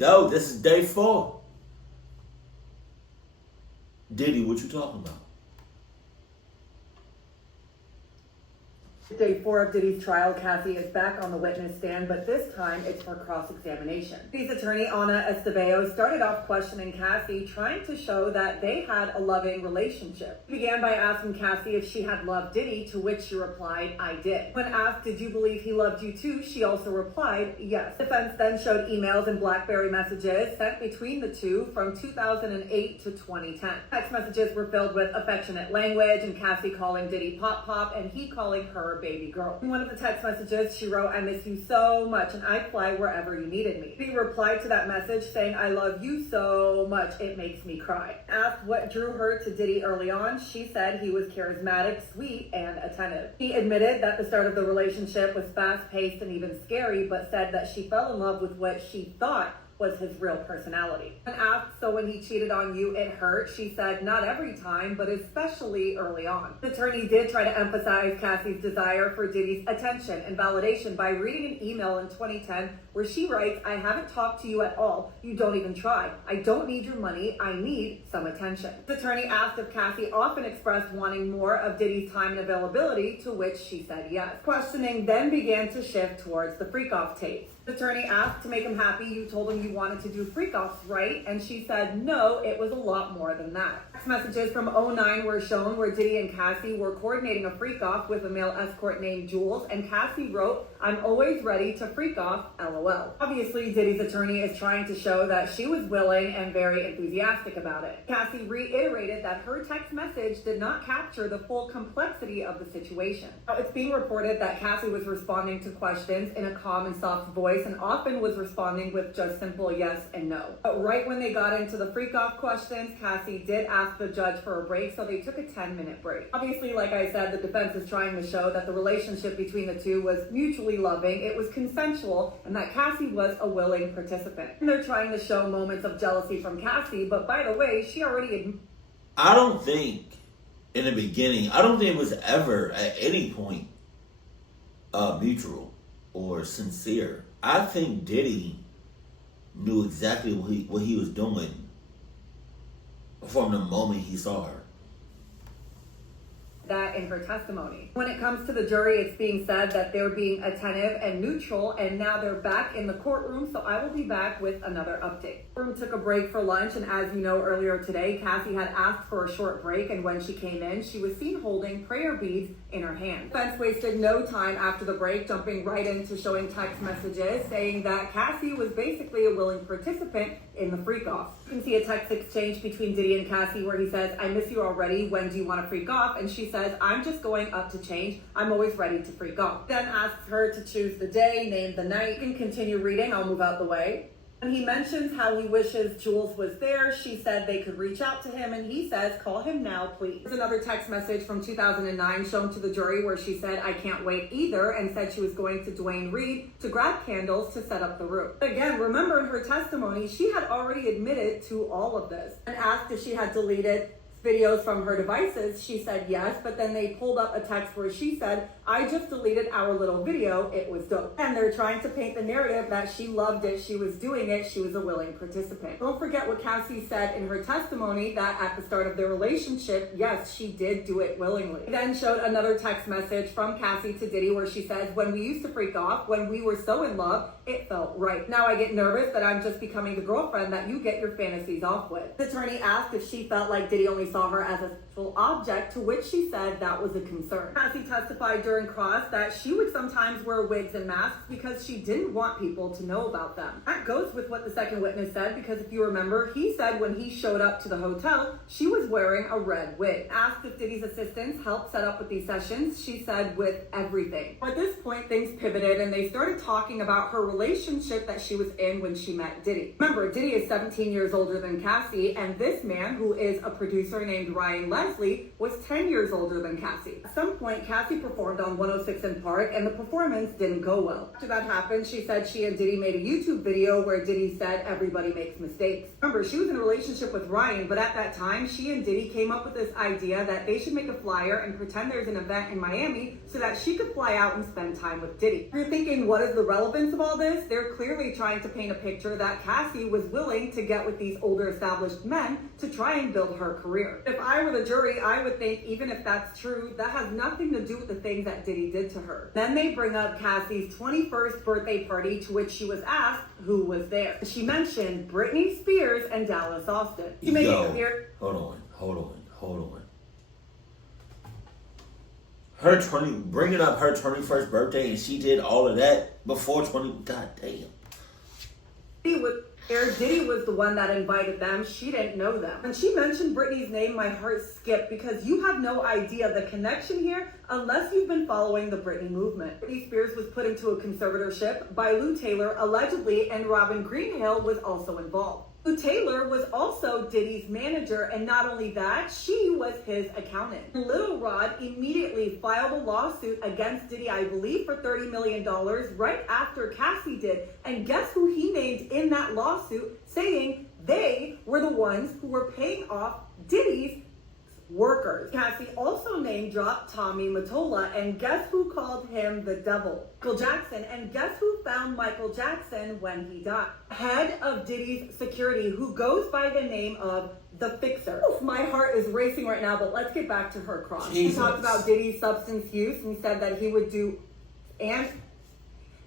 No, this is day 4. Diddy, what you talking about? Day 4 of Diddy's trial, Cassie is back on the witness stand, but this time it's for cross-examination. Diddy's attorney, Ana Esteban, started off questioning Cassie, trying to show that they had a loving relationship. He began by asking Cassie if she had loved Diddy, to which she replied, "I did." When asked, "Did you believe he loved you too?" she also replied, "Yes." Defense then showed emails and BlackBerry messages sent between the two from 2008 to 2010. Text messages were filled with affectionate language, and Cassie calling Diddy Pop Pop, and he calling her baby girl. In one of the text messages, she wrote, "I miss you so much and I'd fly wherever you needed me." He replied to that message saying, "I love you so much, it makes me cry." Asked what drew her to Diddy early on, she said he was charismatic, sweet, and attentive. He admitted that the start of the relationship was fast-paced and even scary, but said that she fell in love with what she thought was his real personality. When asked, "So when he cheated on you, it hurt?" she said, "Not every time, but especially early on." The attorney did try to emphasize Cassie's desire for Diddy's attention and validation by reading an email in 2010 where she writes, "I haven't talked to you at all. You don't even try. I don't need your money. I need some attention." The attorney asked if Cassie often expressed wanting more of Diddy's time and availability, to which she said yes. Questioning then began to shift towards the freak-off tapes. The attorney asked, "To make him happy, you told him you wanted to do freak-offs, right?" And she said, "No, it was a lot more than that." Text messages from '09 were shown where Diddy and Cassie were coordinating a freak-off with a male escort named Jules, and Cassie wrote, "I'm always ready to freak off, LOL." Obviously, Diddy's attorney is trying to show that she was willing and very enthusiastic about it. Cassie reiterated that her text message did not capture the full complexity of the situation. Now, it's being reported that Cassie was responding to questions in a calm and soft voice and often was responding with just simple yes and no. But right when they got into the freak-off questions, Cassie did ask the judge for a break, so they took a 10-minute break. Obviously, like I said, the defense is trying to show that the relationship between the two was mutually loving, it was consensual, and that Cassie was a willing participant. And they're trying to show moments of jealousy from Cassie, but by the way, she already I don't think, in the beginning, I don't think it was ever at any point mutual or sincere. I think Diddy knew exactly what he was doing from the moment he saw her. that in her testimony. When it comes to the jury, it's being said that they're being attentive and neutral, and now they're back in the courtroom, so I will be back with another update. The room took a break for lunch, and as you know, earlier today, Cassie had asked for a short break, and when she came in, she was seen holding prayer beads in her hand. Defense wasted no time after the break, jumping right into showing text messages saying that Cassie was basically a willing participant in the freak-off. You can see a text exchange between Diddy and Cassie where he says, "I miss you already, when do you want to freak off?" And she says, "I'm just going up to change. I'm always ready to freak off." Then asks her to choose the day, name the night, and continue reading. I'll move out the way. When he mentions how he wishes Jules was there, she said they could reach out to him, and he says, "Call him now, please." There's another text message from 2009 shown to the jury where she said, "I can't wait either," and said she was going to Dwayne Reed to grab candles to set up the room. Again, remember in her testimony, she had already admitted to all of this. And asked if she had deleted videos from her devices, she said yes, but then they pulled up a text where she said, "I just deleted our little video, it was dope." And they're trying to paint the narrative that she loved it, she was doing it, she was a willing participant. Don't forget what Cassie said in her testimony, that at the start of their relationship, yes, she did do it willingly. Then showed another text message from Cassie to Diddy where she says, "When we used to freak off, when we were so in love, it felt right. Now I get nervous that I'm just becoming the girlfriend that you get your fantasies off with." The attorney asked if she felt like Diddy only saw her as a sexual object, to which she said that was a concern. Cassie testified during cross that she would sometimes wear wigs and masks because she didn't want people to know about them. That goes with what the second witness said, because if you remember, he said when he showed up to the hotel, she was wearing a red wig. Asked if Diddy's assistants helped set up with these sessions, she said with everything. At this point, things pivoted and they started talking about her relationship that she was in when she met Diddy. Remember, Diddy is 17 years older than Cassie, and this man, who is a producer dancer named Ryan Leslie was 10 years older than Cassie. At some point, Cassie performed on 106 in Park, and the performance didn't go well. After that happened, she said she and Diddy made a YouTube video where Diddy said everybody makes mistakes. Remember, she was in a relationship with Ryan, but at that time, she and Diddy came up with this idea that they should make a flyer and pretend there's an event in Miami so that she could fly out and spend time with Diddy. If you're thinking, what is the relevance of all this? They're clearly trying to paint a picture that Cassie was willing to get with these older established men to try and build her career. If I were the jury, I would think even if that's true, that has nothing to do with the things that Diddy did to her. Then they bring up Cassie's 21st birthday party, to which she was asked who was there. She mentioned Britney Spears and Dallas Austin. She made it clear. Hold on. Bringing up her 21st birthday, and she did all of that before 20. God damn. Diddy was the one that invited them. She didn't know them. When she mentioned Britney's name, my heart skipped because you have no idea the connection here unless you've been following the Britney movement. Britney Spears was put into a conservatorship by Lou Taylor allegedly, and Robin Greenhill was also involved. Lou Taylor was also Diddy's manager, and not only that, she was his accountant. Lil Rod immediately filed a lawsuit against Diddy, I believe, for $30 million right after Cassie did. And guess who he named in that lawsuit, saying they were the ones who were paying off Diddy's workers. Cassie also name dropped Tommy Mottola, and guess who called him the devil? Michael Jackson. And guess who found Michael Jackson when he died? Head of Diddy's security, who goes by the name of the Fixer. Oof, my heart is racing right now, but let's get back to her cross. Jesus. She talked about Diddy's substance use and said that he would do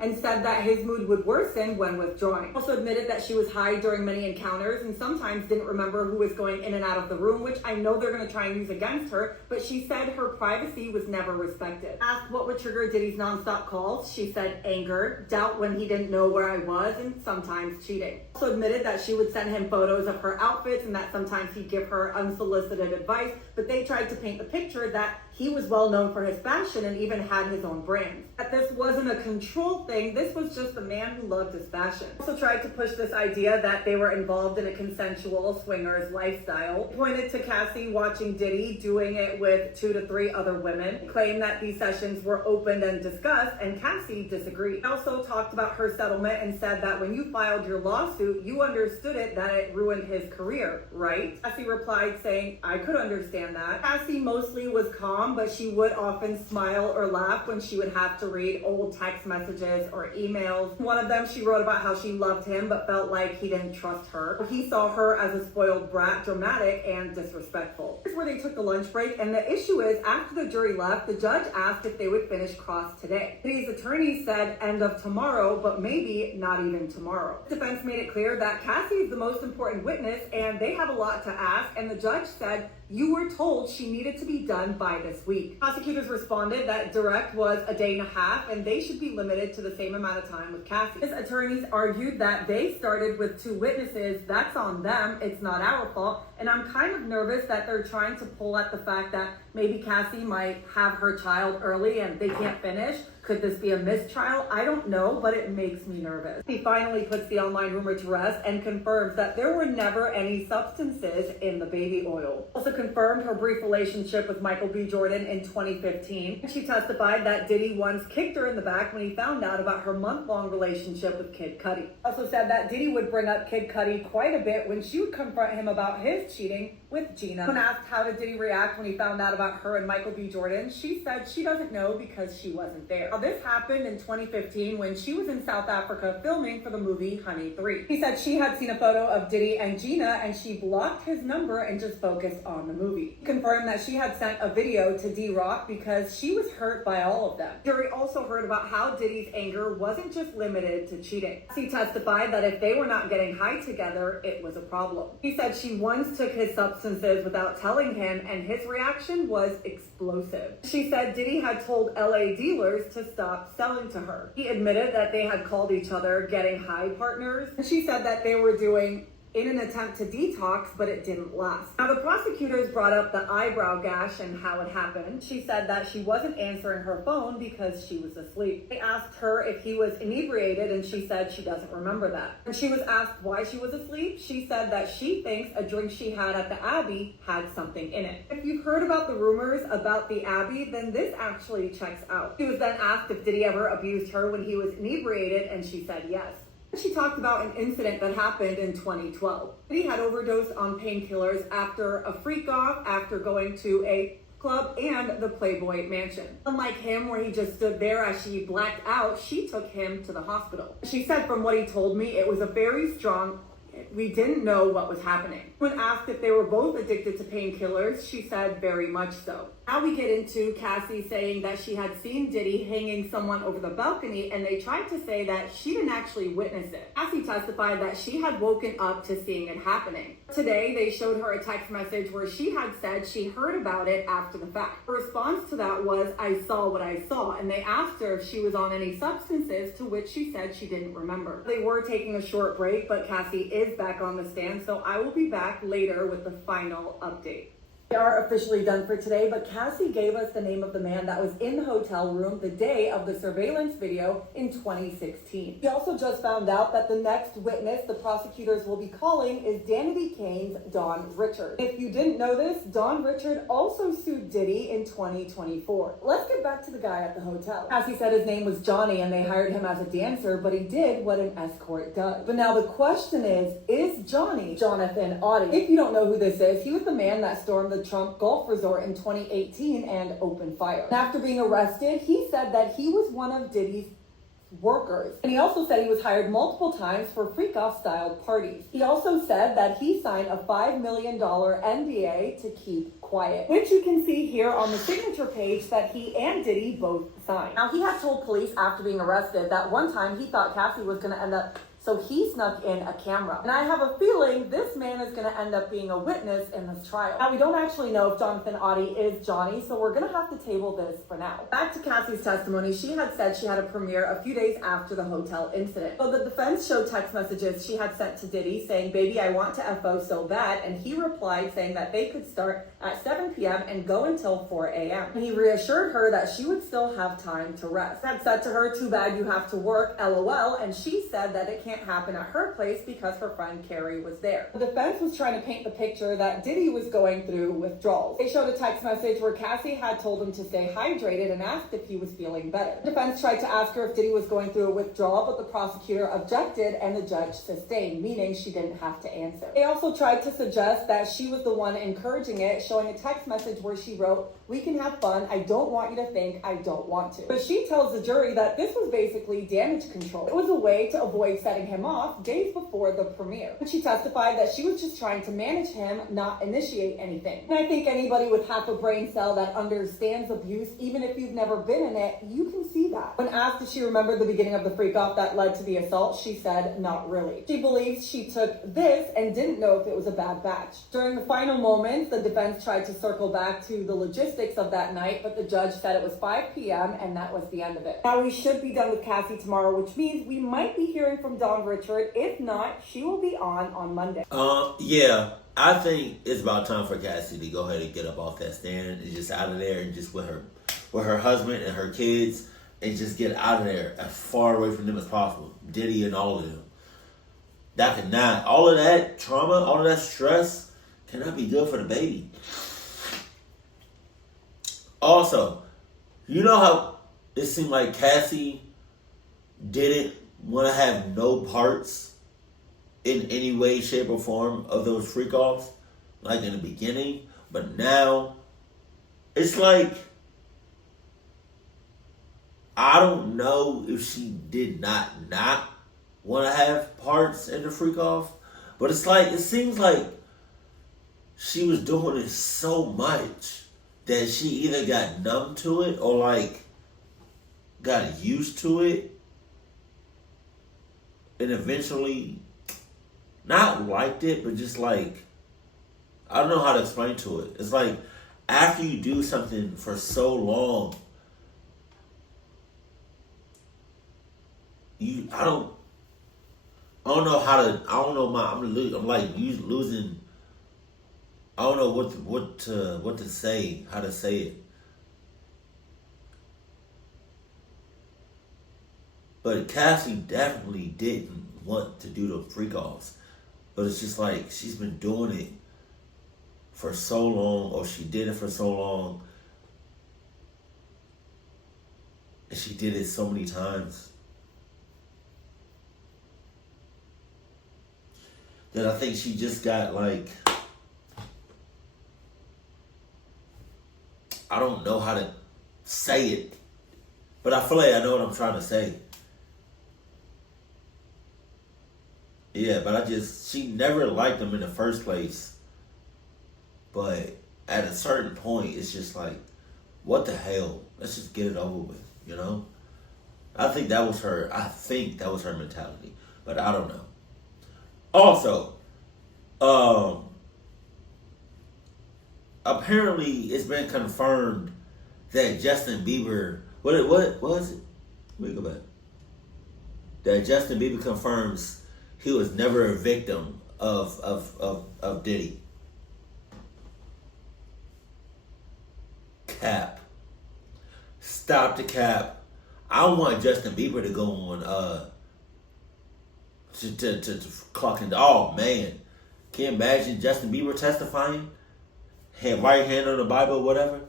and said that his mood would worsen when withdrawing. Also admitted that she was high during many encounters and sometimes didn't remember who was going in and out of the room, which I know they're going to try and use against her, but she said her privacy was never respected. Asked what would trigger Diddy's nonstop calls, she said anger, doubt when he didn't know where I was, and sometimes cheating. Also admitted that she would send him photos of her outfits and that sometimes he'd give her unsolicited advice, but they tried to paint the picture that he was well known for his fashion and even had his own brand. That this wasn't a control thing, this was just a man who loved his fashion. Also tried to push this idea that they were involved in a consensual swingers lifestyle. Pointed to Cassie watching Diddy doing it with 2 to 3 other women. Claimed that these sessions were opened and discussed, and Cassie disagreed. Also talked about her settlement and said that when you filed your lawsuit, you understood it that it ruined his career, right? Cassie replied saying, I could understand that. Cassie mostly was calm, but she would often smile or laugh when she would have to read old text messages or emails. One of them, she wrote about how she loved him but felt like he didn't trust her. He saw her as a spoiled brat, dramatic and disrespectful. Here's where they took the lunch break, and the issue is after the jury left, the judge asked if they would finish cross today. Diddy's attorney said end of tomorrow, but maybe not even tomorrow. Defense made it clear that Cassie is the most important witness and they have a lot to ask, and the judge said you were told she needed to be done by this week. Prosecutors responded that direct was a day and a half and they should be limited to the same amount of time with Cassie. His attorneys argued that they started with 2 witnesses. That's on them. It's not our fault. And I'm kind of nervous that they're trying to pull at the fact that maybe Cassie might have her child early and they can't finish. Could this be a mistrial? I don't know, but it makes me nervous. He finally puts the online rumor to rest and confirms that there were never any substances in the baby oil. Also confirmed her brief relationship with Michael B. Jordan in 2015. She testified that Diddy once kicked her in the back when he found out about her month-long relationship with Kid Cudi. Also said that Diddy would bring up Kid Cudi quite a bit when she would confront him about his cheating with Gina. When asked how did Diddy react when he found out about her and Michael B. Jordan, she said she doesn't know because she wasn't there. Now, this happened in 2015 when she was in South Africa filming for the movie Honey 3. He said she had seen a photo of Diddy and Gina and she blocked his number and just focused on the movie. He confirmed that she had sent a video to D-Rock because she was hurt by all of them. Jury also heard about how Diddy's anger wasn't just limited to cheating. He testified that if they were not getting high together, it was a problem. He said she once took his substances without telling him and his reaction was explosive. She said Diddy had told LA dealers to stop selling to her. He admitted that they had called each other getting high partners. And she said that they were doing in an attempt to detox, but it didn't last. Now, the prosecutors brought up the eyebrow gash and how it happened. She said that she wasn't answering her phone because she was asleep. They asked her if he was inebriated, and she said she doesn't remember that. When she was asked why she was asleep, she said that she thinks a drink she had at the Abbey had something in it. If you've heard about the rumors about the Abbey, then this actually checks out. She was then asked if Diddy ever abused her when he was inebriated, and she said yes. She talked about an incident that happened in 2012. Diddy had overdosed on painkillers after a freak-off after going to a club and the Playboy Mansion. Unlike him, where he just stood there as she blacked out, she took him to the hospital. She said, from what he told me, it was a very strong... We didn't know what was happening. When asked if they were both addicted to painkillers, she said very much so. Now we get into Cassie saying that she had seen Diddy hanging someone over the balcony, and they tried to say that she didn't actually witness it. Cassie testified that she had woken up to seeing it happening. Today, they showed her a text message where she had said she heard about it after the fact. Her response to that was, "I saw what I saw," and they asked her if she was on any substances, to which she said she didn't remember. They were taking a short break, but Cassie is back on the stand, so I will be back later with the final update. We are officially done for today, but Cassie gave us the name of the man that was in the hotel room the day of the surveillance video in 2016. We also just found out that the next witness the prosecutors will be calling is Danity Kane's Don Richard. If you didn't know this, Don Richard also sued Diddy in 2024. Let's get back to the guy at the hotel. Cassie said his name was Johnny and they hired him as a dancer, but he did what an escort does. But now the question is Johnny Jonathan Audie? If you don't know who this is, he was the man that stormed the Trump Golf Resort in 2018 and opened fire. And after being arrested, he said that he was one of Diddy's workers. And he also said he was hired multiple times for freak-off styled parties. He also said that he signed a $5 million NDA to keep quiet, which you can see here on the signature page that he and Diddy both signed. Now, he had told police after being arrested that one time he thought Cassie was going to end up, so he snuck in a camera. And I have a feeling this man is going to end up being a witness in this trial. Now, we don't actually know if Jonathan Audie is Johnny, so we're going to have to table this for now. Back to Cassie's testimony, she had said she had a premiere a few days after the hotel incident. So the defense showed text messages she had sent to Diddy saying, "Baby, I want to FO so bad," and he replied saying that they could start at 7 p.m. and go until 4 a.m. And he reassured her that she would still have time to rest. He had said to her, "Too bad you have to work, LOL," and she said that it can't happen at her place because her friend Carrie was there. The defense was trying to paint the picture that Diddy was going through withdrawals. They showed a text message where Cassie had told him to stay hydrated and asked if he was feeling better. The defense tried to ask her if Diddy was going through a withdrawal, but the prosecutor objected and the judge sustained, meaning she didn't have to answer. They also tried to suggest that she was the one encouraging it, showing a text message where she wrote, "We can have fun. I don't want you to think I don't want to." But she tells the jury that this was basically damage control. It was a way to avoid setting him off days before the premiere. But she testified that she was just trying to manage him, not initiate anything. And I think anybody with half a brain cell that understands abuse, even if you've never been in it, you can see that. When asked if she remembered the beginning of the freak-off that led to the assault, she said not really. She believes she took this and didn't know if it was a bad batch. During the final moments, the defense tried to circle back to the logistics of that night, but the judge said it was 5 p.m. and that was the end of it. Now, we should be done with Cassie tomorrow, which means we might be hearing from Don Richard. If not, she will be on Monday. Yeah, I think it's about time for Cassie to go ahead and get up off that stand and just out of there and just with her husband and her kids and just get out of there as far away from them as possible. Diddy and all of them. That cannot, all of that trauma, all of that stress cannot be good for the baby. Also, you know how it seemed like Cassie didn't want to have no parts in any way, shape, or form of those freak-offs, like in the beginning, but now it's like, I don't know if she did not want to have parts in the freak-off, but it's like, it seems like she was doing it so much that she either got numb to it or like got used to it and eventually not liked it, but just like, I don't know how to explain to it. It's like after you do something for so long, I don't know how to. I don't know I'm like losing. I don't know what to say. How to say it. But Cassie definitely didn't want to do the freak offs. But it's just like she's been doing it for so long, or she did it for so long, and she did it so many times that I think she just got like, I don't know how to say it, but I feel like I know what I'm trying to say. Yeah, but she never liked him in the first place. But at a certain point, it's just like, what the hell? Let's just get it over with, you know? I think that was her mentality. But I don't know. Also, apparently it's been confirmed that Justin Bieber, what was it? Let me go back. That Justin Bieber confirms he was never a victim of Diddy. Cap. Stop the cap. I want Justin Bieber to go on to clock in. Oh man. Can you imagine Justin Bieber testifying? Right hand on the Bible, whatever.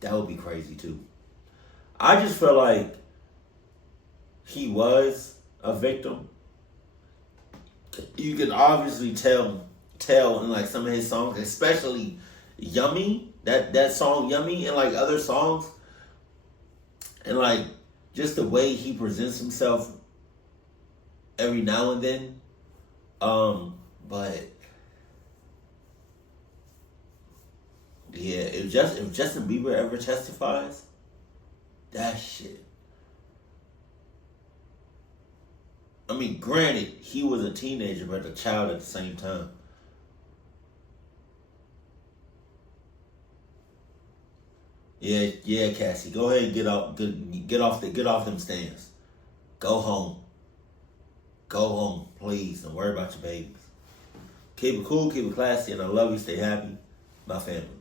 That would be crazy too. I just feel like he was a victim. You can obviously tell in like some of his songs, especially Yummy, that song Yummy, and like other songs, and like just the way he presents himself every now and then. But yeah, if Justin Bieber ever testifies, that shit. I mean, granted, he was a teenager, but a child at the same time. Yeah, Cassie. Go ahead and get off them stands. Go home. Go home, please. Don't worry about your babies. Keep it cool, keep it classy, and I love you. Stay happy. My family.